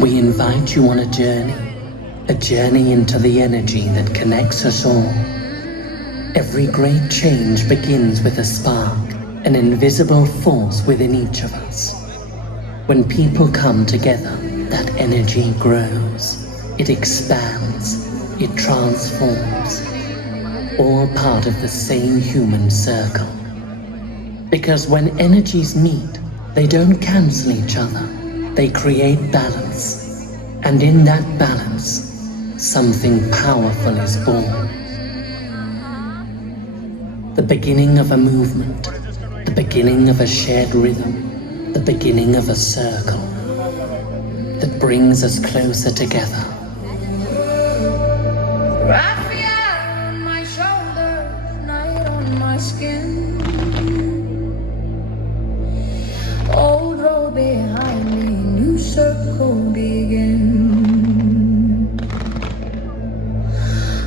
We invite you on a journey into the energy that connects us all. Every great change begins with a spark, an invisible force within each of us. When people come together, that energy grows, it expands, it transforms, all part of the same human circle. Because when energies meet, they don't cancel each other, they create balance. And in that balance, something powerful is born. The beginning of a movement, the beginning of a shared rhythm, the beginning of a circle that brings us closer together. Raffia on my shoulder, night on my skin. Old road behind me, new circle begin.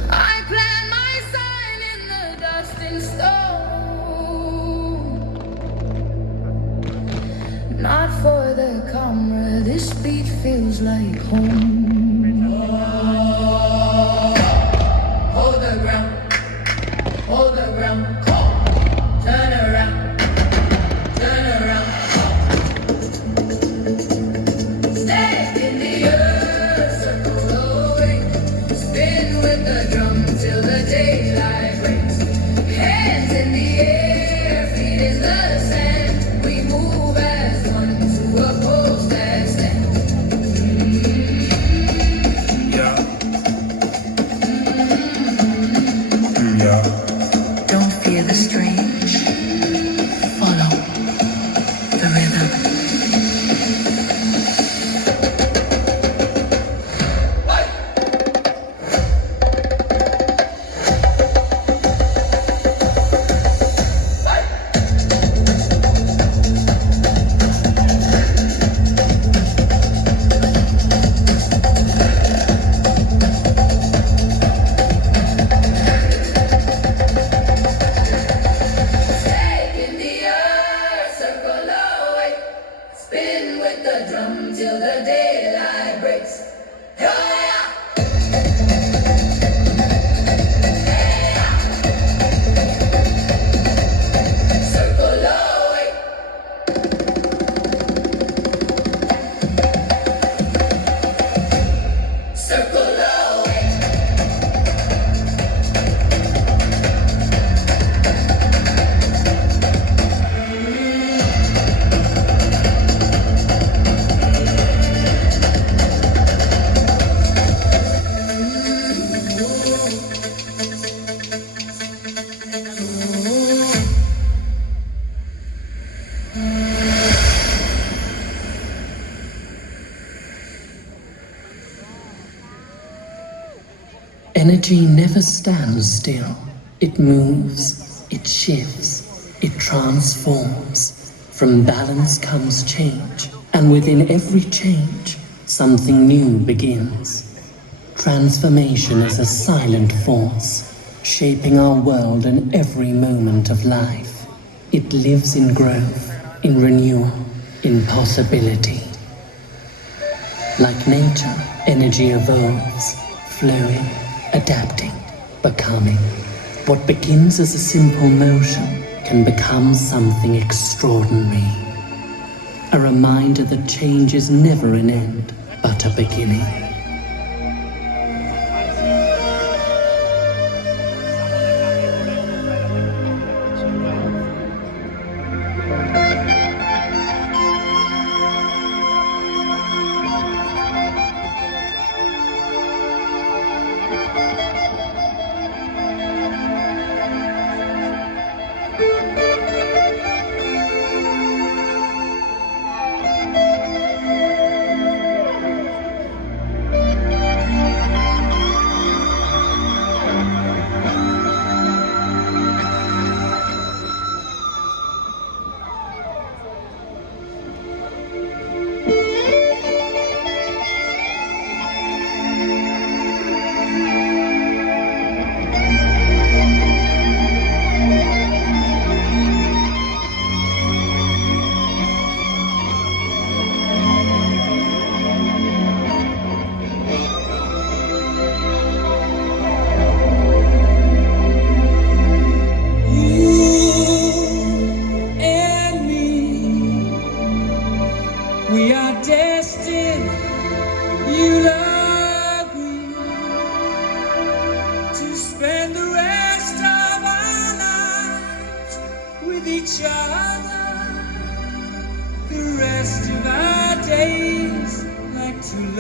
I plant my sign in the dust and stone. Not for the camera, this beat feels like home. Hold the ground, turn around, stay in the earth, circle away, spin with the drum till the daylight breaks. Hands in the air, feet in the sand, we move as one to a pose that stands. Yeah. Don't fear the strange, follow the rhythm. Stay in the earth, circle away, spin with the drum till the daylight breaks. Yeah. Circle away. Circle away. Energy never stands still. It moves, it shifts, it transforms. From balance comes change, and within every change, something new begins. Transformation is a silent force, shaping our world in every moment of life. It lives in growth, in renewal, in possibility. Like nature, energy evolves, flowing, adapting, becoming. What begins as a simple motion can become something extraordinary. A reminder that change is never an end, but a beginning.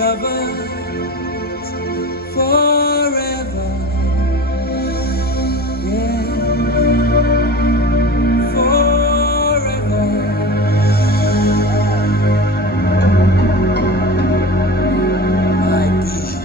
lovers forever. Yeah, forever. My people.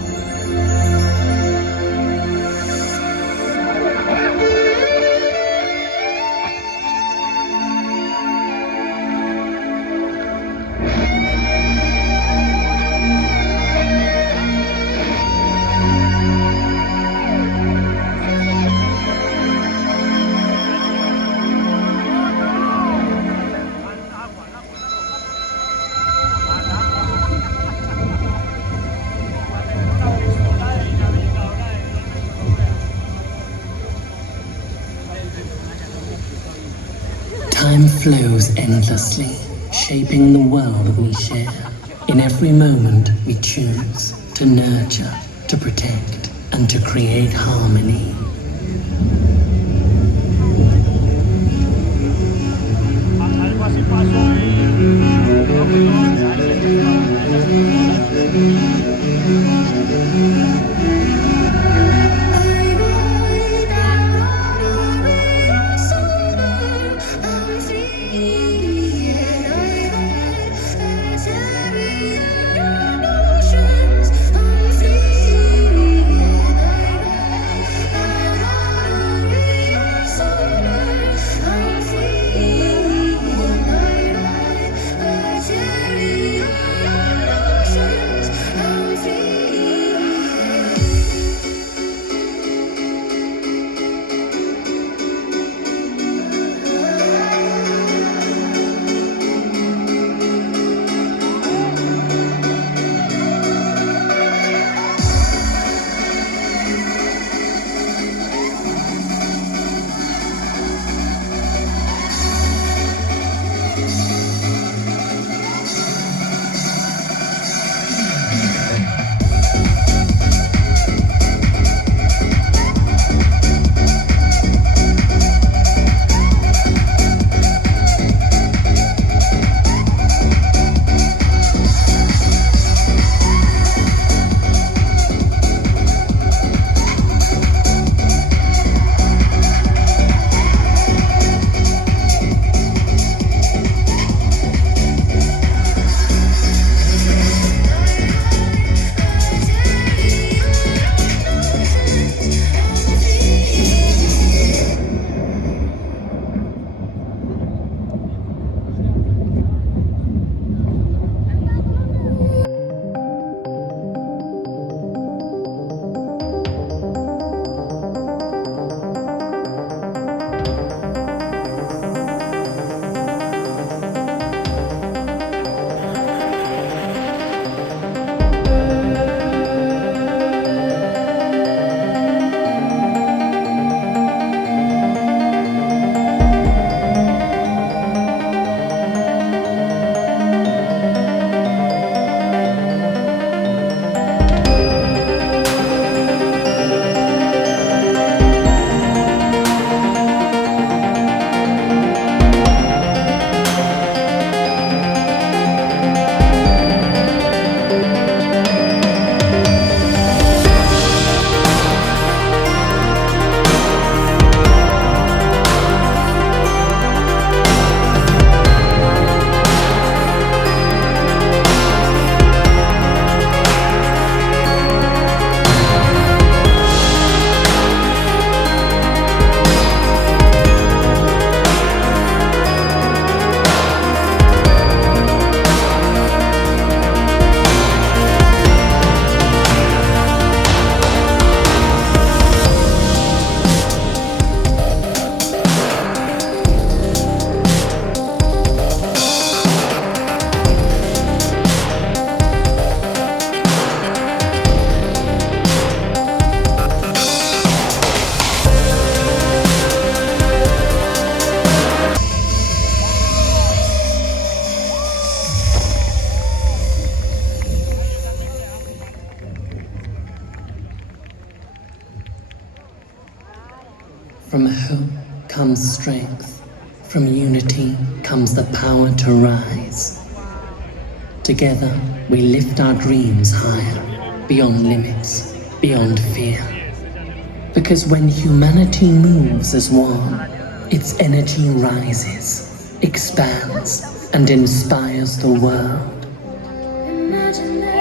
Time flows endlessly, shaping the world we share. In every moment we choose to nurture, to protect, and to create harmony. Algo así pasó en From hope comes strength. From unity comes the power to rise. Together, we lift our dreams higher, beyond limits, beyond fear. Because when humanity moves as one, its energy rises, expands, and inspires the world. Imagine